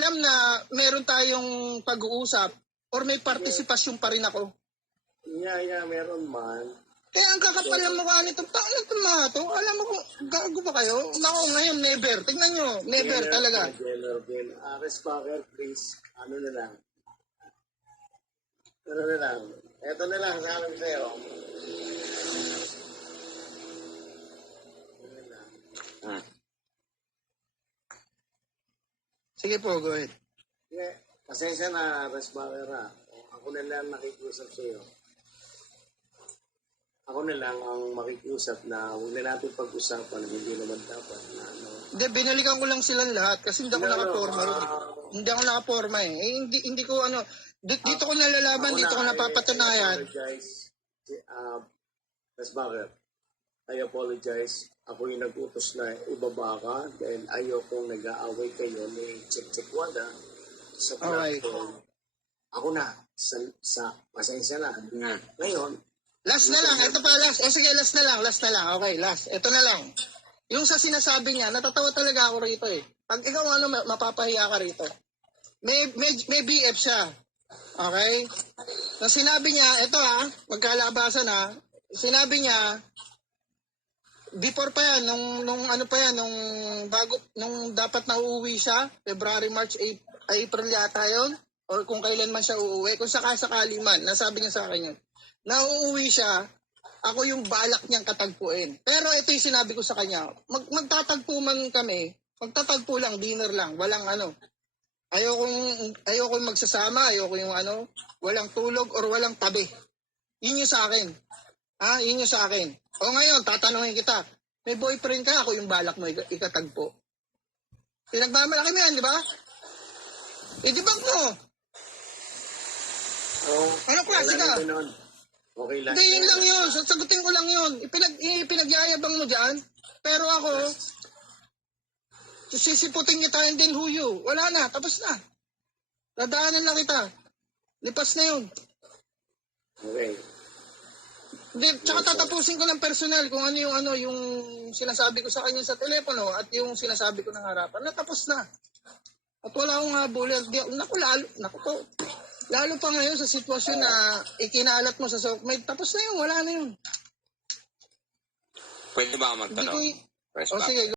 alam na meron tayong pag-uusap or may partisipasyon pa rin ako? Yeah, meron man. Kaya ang kakapal ng mukha nito, paano ito mga to? Alam mo kung gago ba kayo? Nako, ngayon, never. Tignan nyo, never talaga. General Bill, Respacker, please. Ano na lang. Ito na lang, sabi sa'yo. Sige po, go ahead. Yeah, pasensya na, Respacker ha. Ako na lang nakikiusap sa'yo. Ako na lang ang makikiusap na huwag na natin pag-usapan, hindi naman dapat na ano. Hindi, binalikan ko lang silang lahat kasi hindi ako nakaporma rin. Hindi ako nakaporma eh. Hindi ko ano, dito ko nalalaman, dito ko napapatunayan. Respacker, I apologize. Ako yung nag-utos na ibaba ka dahil ayokong nag-aaway kayo ni Chik Wada sa platform. Ako na, sa pasensya na. Ngayon, last na lang, ito pa last. O sige, last na lang. Okay, last. Ito na lang. Yung sa sinasabi niya, natatawa talaga ako rito eh. Pag ikaw ano, mapapahiya ka rito. May BF siya. Okay? Na sinabi niya, ito ha, magkalabasan ha, sinabi niya, before pa yan, nung dapat na uuwi siya, February, March, April yata yun, or kung kailan man siya uuwi, kung sakasakali man, nasabi niya sa akin yun, na uuwi siya, ako yung balak niyang katagpuin. Pero ito yung sinabi ko sa kanya, magtatagpo man kami, magtatagpo lang, dinner lang, walang ano, ayokong magsasama, ayoko yung ano, walang tulog or walang tabi. Yun yung sa akin. Yun yung sa akin. O ngayon, tatanungin kita, may boyfriend ka, ako yung balak mo ikatagpo. Pinagmamalaki mo yan, di ba? Di ba mo? Ano klase ka? Okay lang. Hindi, yun lang yun. Sagutin ko lang yun. Ipinagyayabang mo dyan. Pero ako, sisiputin kita and then who you? Wala na, tapos na. Dadaanan lang kita. Lipas na yun. Okay. Hindi, tsaka tatapusin ko ng personal kung ano yung sinasabi ko sa kanya sa telepono at yung sinasabi ko ng harapan. Natapos na. At wala akong habulin. Lalo pa ngayon sa sitwasyon na ikinalat mo sa sockmate, tapos na yun, wala na yun. Pwede ba ako magtanong? O sige,